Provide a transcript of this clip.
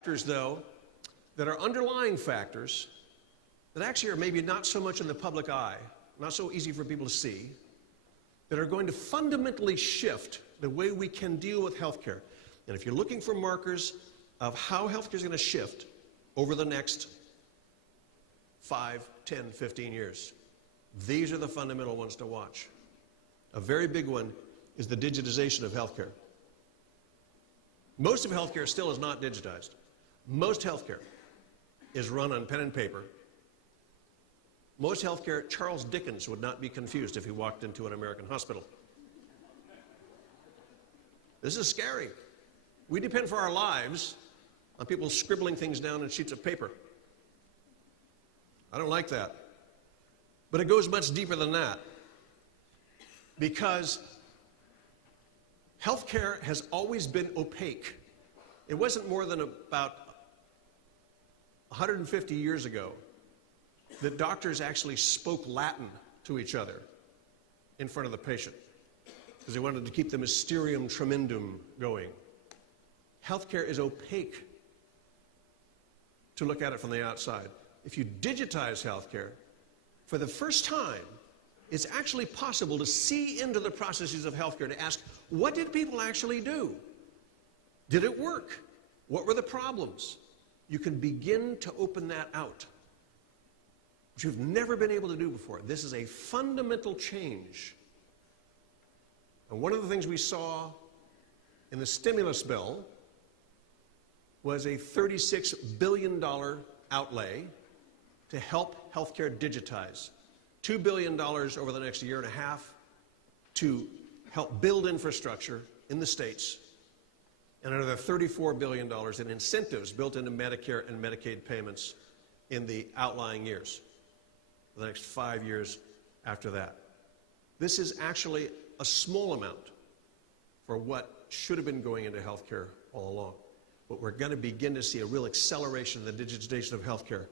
Factors, though, that are underlying factors that actually are maybe not so much in the public eye, not so easy for people to see, that are going to fundamentally shift the way we can deal with healthcare. And if you're looking for markers of how healthcare is going to shift over the next 5, 10, 15 years, these are the fundamental ones to watch. A very big one is the digitization of healthcare. Most of healthcare still is not digitized. Most healthcare is run on pen and paper. Most healthcare, Charles Dickens would not be confused if he walked into an American hospital. This is scary. We depend for our lives on people scribbling things down on sheets of paper. I don't like that. But it goes much deeper than that, because healthcare has always been opaque. It wasn't more than about 150 years ago that doctors actually spoke Latin to each other in front of the patient because they wanted to keep the mysterium tremendum going. Healthcare is opaque to look at it from the outside. If you digitize healthcare, for the first time, it's actually possible to see into the processes of healthcare, to ask, what did people actually do? Did it work? What were the problems? You can begin to open that out, which you've never been able to do before. This is a fundamental change. And one of the things we saw in the stimulus bill was a $36 billion outlay to help healthcare digitize. $2 billion over the next year and a half to help build infrastructure in the states, and another $34 billion in incentives built into Medicare and Medicaid payments in the outlying years, the next 5 years after that. This is actually a small amount for what should have been going into healthcare all along. But we're going to begin to see a real acceleration in the digitization of healthcare.